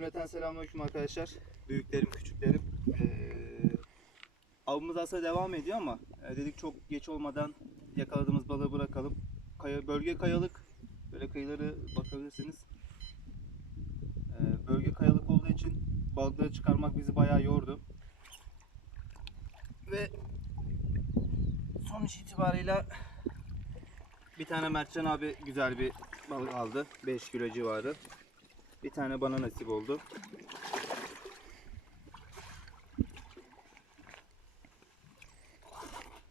Cümleten selamünaleyküm arkadaşlar. Büyüklerim, küçüklerim. Ee, avımız aslında devam ediyor ama e, dedik çok geç olmadan yakaladığımız balığı bırakalım. Kaya, bölge kayalık. Böyle kıyıları bakabilirsiniz. Ee, bölge kayalık olduğu için balıkları çıkarmak bizi bayağı yordu. Ve sonuç itibarıyla bir tane Mertcan abi güzel bir balık aldı. 5 kilo civarı. Bir tane bana nasip oldu.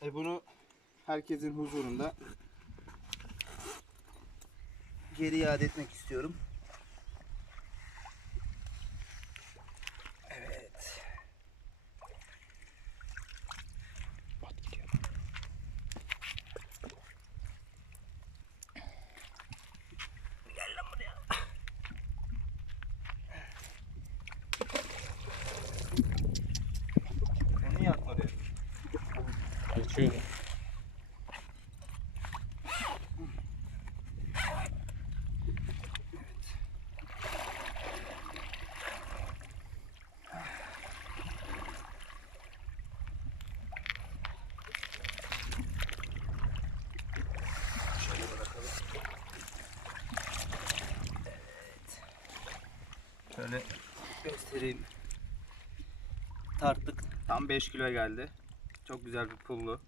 E bunu herkesin huzurunda geri iade etmek istiyorum. Şöyle göstereyim. Tarttık. Tam 5 kilo geldi. Çok güzel bir pullu.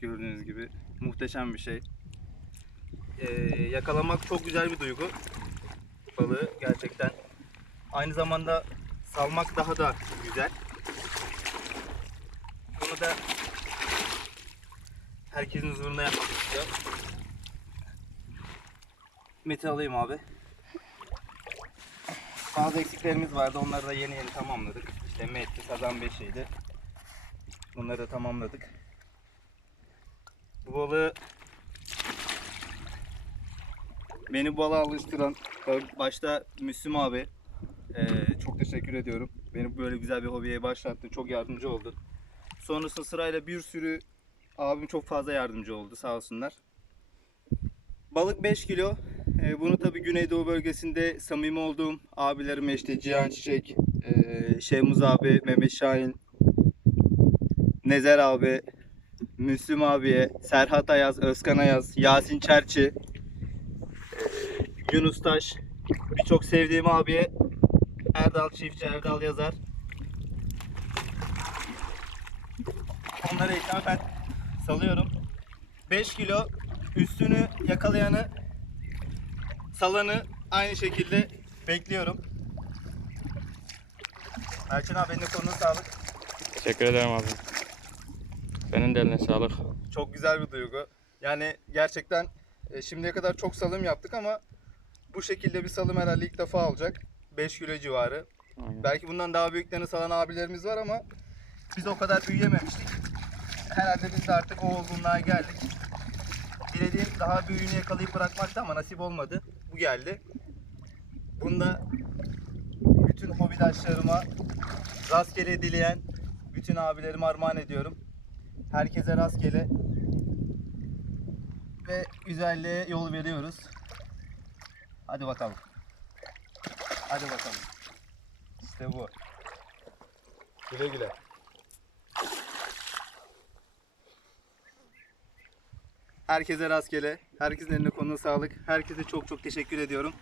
Gördüğünüz gibi muhteşem bir şey. Ee, yakalamak çok güzel bir duygu. Balığı gerçekten. Aynı zamanda salmak daha da güzel. Bunu da herkesin huzurunda yapmak istiyor. Meti alayım abi. Bazı eksiklerimiz vardı. Onları da yeni yeni tamamladık. İşte Meti, Kazan 5'iydi. Bunları da tamamladık. Bu balığı beni bu balığa alıştıran başta Müslüm abi eee, çok teşekkür ediyorum. Beni böyle güzel bir hobiye başlattı. Çok yardımcı oldu. Sonrasında sırayla bir sürü abim çok fazla yardımcı oldu sağ olsunlar. Balık 5 kilo. Ee, bunu tabi Güneydoğu bölgesinde samimi olduğum abilerim işte Cihan Çiçek, e, Şehmuz abi, Mehmet Şahin, Nezer abi, Müslüm abiye, Serhat Ayaz, Özkan Ayaz, Yasin Çerçi, e, Yunus Taş, birçok sevdiğim abiye Erdal Çiftçi, Erdal Yazar. Onlara hitaben salıyorum. 5 kilo üstünü yakalayanı salanı aynı şekilde bekliyorum. Erçin abi benim koluna sağlık. Teşekkür ederim abi. Senin de eline sağlık. Çok güzel bir duygu. Yani gerçekten e, şimdiye kadar çok salım yaptık ama bu şekilde bir salım herhalde ilk defa olacak. 5 kilo civarı. Aynen. Belki bundan daha büyüklerini salan abilerimiz var ama biz o kadar büyüyememiştik. Herhalde biz de artık o olgunluğa geldik. Dilediğim daha büyüğünü yakalayıp bırakmaktı ama nasip olmadı. Bu geldi. Bunda bütün hobidaşlarıma rastgele dileyen bütün abilerime armağan ediyorum. Herkese rastgele ve güzelliğe yol veriyoruz. Hadi bakalım. Hadi bakalım. İşte bu. Güle güle. Herkese rastgele. Herkesin eline koluna sağlık. Herkese çok çok teşekkür ediyorum.